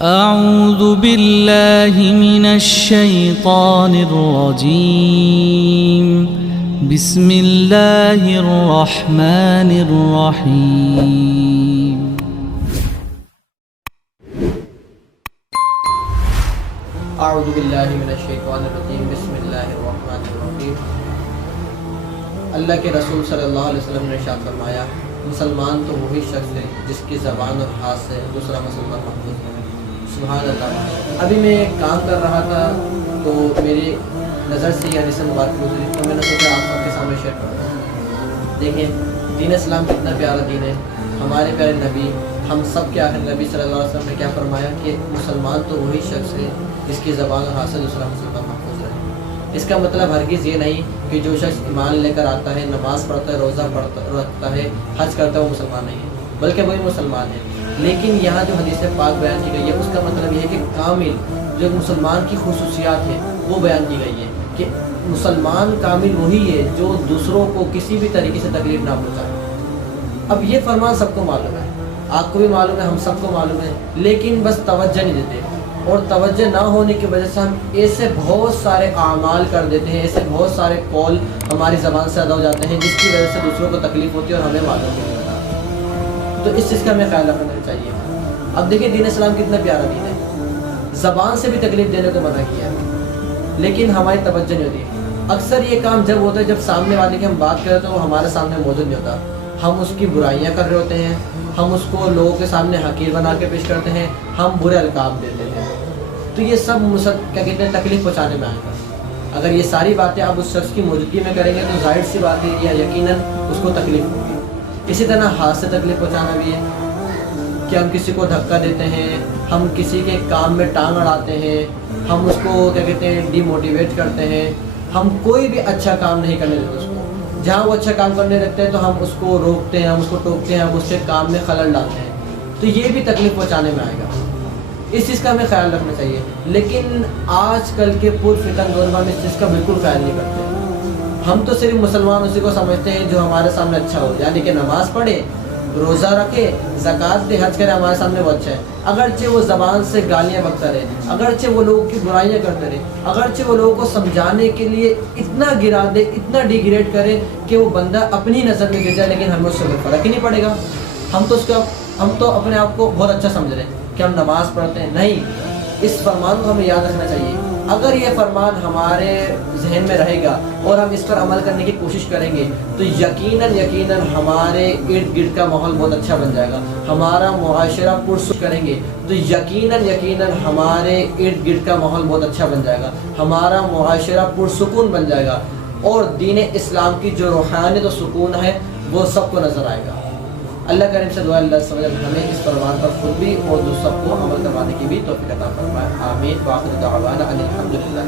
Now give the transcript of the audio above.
أعوذ بالله من الشيطان الرجيم بسم الله الرحمن الرحيم اعوذ باللہ من الشیطان الرجیم بسم اللہ الرحمن الرحیم۔ اللہ کے رسول صلی اللہ علیہ وسلم نے ارشاد فرمایا، مسلمان تو وہی شخص ہے جس کی زبان اور ہاتھ سے دوسرا مسلمان محفوظ ہے۔ سبحان اللہ۔ ابھی میں کام کر رہا تھا تو میری نظر سے یہ حدیث مبارک گزری تو میں نے سوچا آپ سب کے سامنے شیئر کروں۔ دیکھیں دین اسلام کتنا پیارا دین ہے، ہمارے پیارے نبی ہم سب کے آخر نبی صلی اللہ علیہ وسلم نے کیا فرمایا کہ مسلمان تو وہی شخص ہے جس کی زبان اور ہاتھ سے دوسرا مسلمان محفوظ رہے۔ اس کا مطلب ہرگز یہ نہیں کہ جو شخص ایمان لے کر آتا ہے، نماز پڑھتا ہے، روزہ رکھتا ہے، حج کرتا ہے، وہ مسلمان نہیں ہے، بلکہ وہی مسلمان ہے۔ لیکن یہاں جو حدیث پاک بیان کی گئی ہے اس کا مطلب یہ ہے کہ کامل جو مسلمان کی خصوصیات ہیں وہ بیان کی گئی ہے کہ مسلمان کامل وہی ہے جو دوسروں کو کسی بھی طریقے سے تکلیف نہ پہنچائے۔ اب یہ فرمان سب کو معلوم ہے، آپ کو بھی معلوم ہے، ہم سب کو معلوم ہے، لیکن بس توجہ نہیں دیتے، اور توجہ نہ ہونے کی وجہ سے ہم ایسے بہت سارے اعمال کر دیتے ہیں، ایسے بہت سارے قول ہماری زبان سے ادا ہو جاتے ہیں جس کی وجہ سے دوسروں کو تکلیف ہوتی ہے اور ہمیں معلوم نہیں ہوتا۔ تو اس چیز کا ہمیں خیال رکھنا چاہیے۔ اب دیکھیں دین اسلام کتنا پیارا دین ہے، زبان سے بھی تکلیف دینے کو منع کیا ہے، لیکن ہماری توجہ نہیں ہوتی۔ اکثر یہ کام جب ہوتا ہے جب سامنے والے کی ہم بات کریں تو وہ ہمارے سامنے موجود نہیں ہوتا، ہم اس کی برائیاں کر رہے ہوتے ہیں، ہم اس کو لوگوں کے سامنے حقیر بنا کے پیش کرتے ہیں، ہم برے القاب دیتے ہیں۔ تو یہ سب کیا کہتے ہیں تکلیف پہنچانے میں آئے گا۔ اگر یہ ساری باتیں آپ اس شخص کی موجودگی میں کریں گے تو ظاہر سی بات ہے یہ یقیناً اس کو تکلیف ہوگی۔ اسی طرح ہاتھ سے تکلیف پہنچانا بھی ہے کہ ہم کسی کو دھکا دیتے ہیں، ہم کسی کے کام میں ٹانگ اڑاتے ہیں، ہم اس کو کیا کہتے ہیں ڈی موٹیویٹ کرتے ہیں، ہم کوئی بھی اچھا کام نہیں کرنے دیتے اس کو۔ جہاں وہ اچھا کام کرنے لگتے ہیں تو ہم اس کو روکتے ہیں، ہم اس کو ٹوکتے ہیں، ہم اس کے کام میں خلل ڈالتے ہیں، تو یہ بھی تکلیف پہنچانے میں آئے گا۔ اس چیز کا ہمیں خیال رکھنا چاہیے، لیکن آج کل کے پرفتن دور میں ہم اس چیز کا بالکل خیال نہیں کرتے۔ ہم تو صرف مسلمان اسی کو سمجھتے ہیں جو ہمارے سامنے اچھا ہو، یعنی کہ نماز پڑھے، روزہ رکھے، زکوٰۃ دے، حج کرے، ہمارے سامنے وہ اچھا ہے، اگرچہ وہ زبان سے گالیاں بکتا رہے، اگرچہ وہ لوگوں کی برائیاں کرتے رہے، اگرچہ وہ لوگوں کو سمجھانے کے لیے اتنا گرا دے، اتنا ڈیگریڈ کرے کہ وہ بندہ اپنی نظر میں گر جائے، لیکن ہمیں اس سے کوئی فرق ہی نہیں پڑے گا۔ ہم تو اپنے آپ کو بہت اچھا سمجھ رہے ہیں کہ ہم نماز پڑھتے ہیں، نہیں۔ اس فرمان کو ہمیں یاد رکھنا چاہیے۔ اگر یہ فرمان ہمارے ذہن میں رہے گا اور ہم اس پر عمل کرنے کی کوشش کریں گے تو یقیناً ہمارے ارد گرد کا ماحول بہت اچھا بن جائے گا، ہمارا معاشرہ پرسکون کریں گے تو یقیناً ہمارے ارد گرد کا ماحول بہت اچھا بن جائے گا، ہمارا معاشرہ پرسکون بن جائے گا، اور دین اسلام کی جو روحانیت و سکون ہے وہ سب کو نظر آئے گا۔ اللہ کریم سے دعا اللہ سمجھ ہمیں اس فرمان پر خود بھی اور سب کو عمل کروانے کی بھی توفیق عطا فرمائے۔ آمین۔ وآخر دعوانا ان الحمد للہ۔